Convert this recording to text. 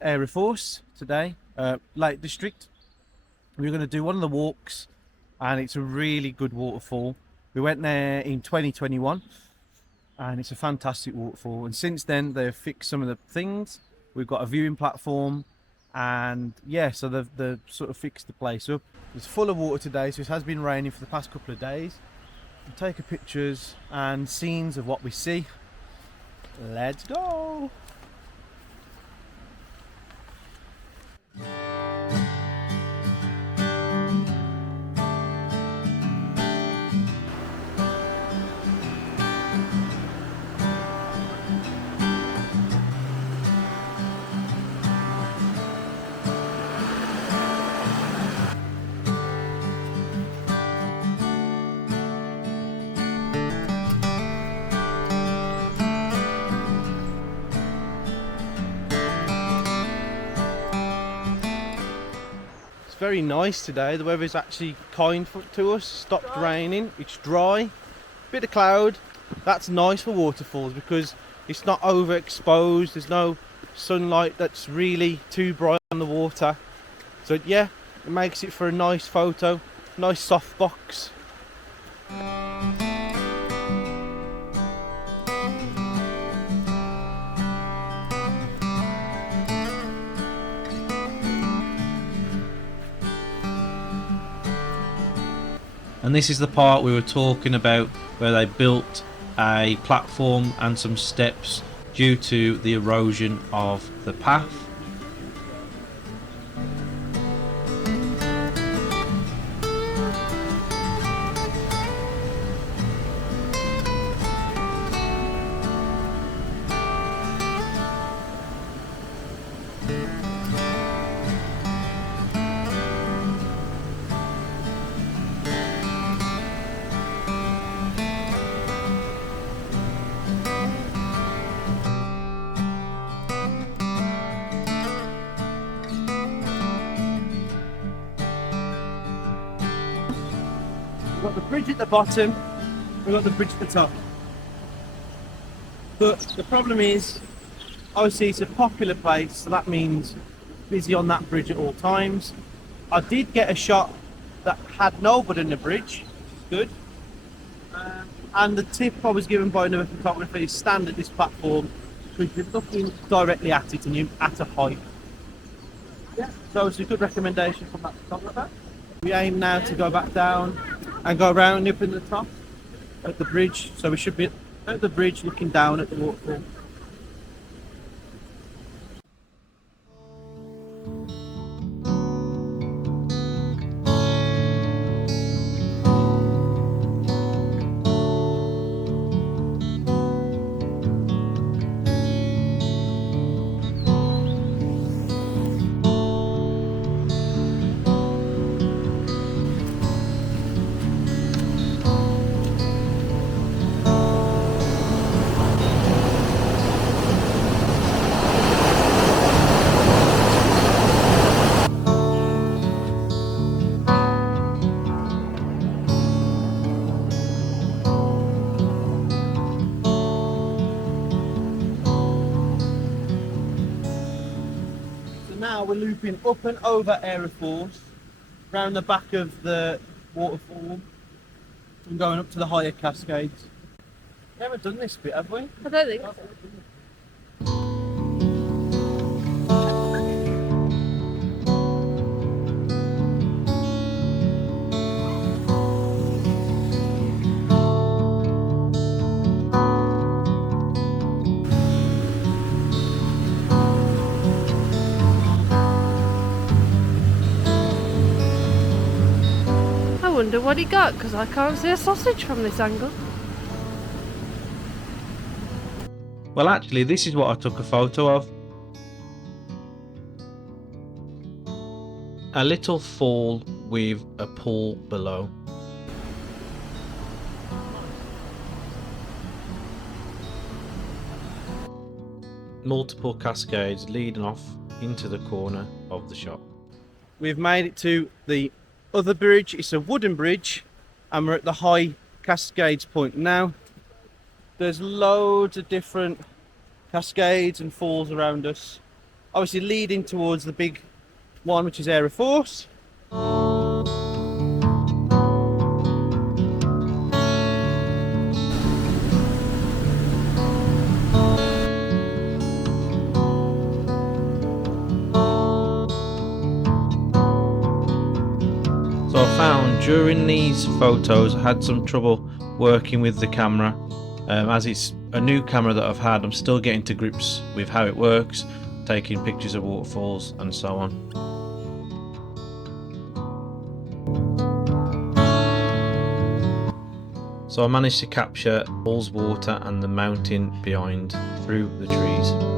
Aira Force today, Lake District. We're going to do one of the walks, and it's a really good waterfall. We went there in 2021, and it's a fantastic waterfall. And since then, they've fixed some of the things. We've got a viewing platform, and yeah, so they've sort of fixed the place up. It's full of water today, so it has been raining for the past couple of days. We'll take pictures and scenes of what we see. Let's go. Very nice today. The weather's actually kind to us. Stopped raining. It's dry. Bit of cloud. That's nice for waterfalls because it's not overexposed. There's no sunlight that's really too bright on the water. So yeah, it makes it for a nice photo. Nice soft box. And this is the part we were talking about where they built a platform and some steps due to the erosion of the path. We've got the bridge at the bottom, we've got the bridge at the top. But the problem is, obviously it's a popular place, so that means busy on that bridge at all times. I did get a shot that had nobody on the bridge, which is good. And the tip I was given by another photographer is stand at this platform, because you're looking directly at it and you're at a height. Yeah, so it's a good recommendation from that photographer. We aim now to go back down and go around up in the top at the bridge, so we should be at the bridge looking down at the waterfall. Now we're looping up and over Aira Force, round the back of the waterfall, and going up to the higher cascades. We haven't done this bit, have we? I don't think so. I wonder what he got, because I can't see a sausage from this angle. Well, actually, this is what I took a photo of. A little fall with a pool below. Multiple cascades leading off into the corner of the shot. We've made it to the other bridge. It's a wooden bridge, and we're at the high cascades point now. There's loads of different cascades and falls around us. obviously leading towards the big one, which is Aira Force. So I found during these photos I had some trouble working with the camera. As it's a new camera that I've had, I'm still getting to grips with how it works, taking pictures of waterfalls and so on. So I managed to capture Falls water and the mountain behind through the trees.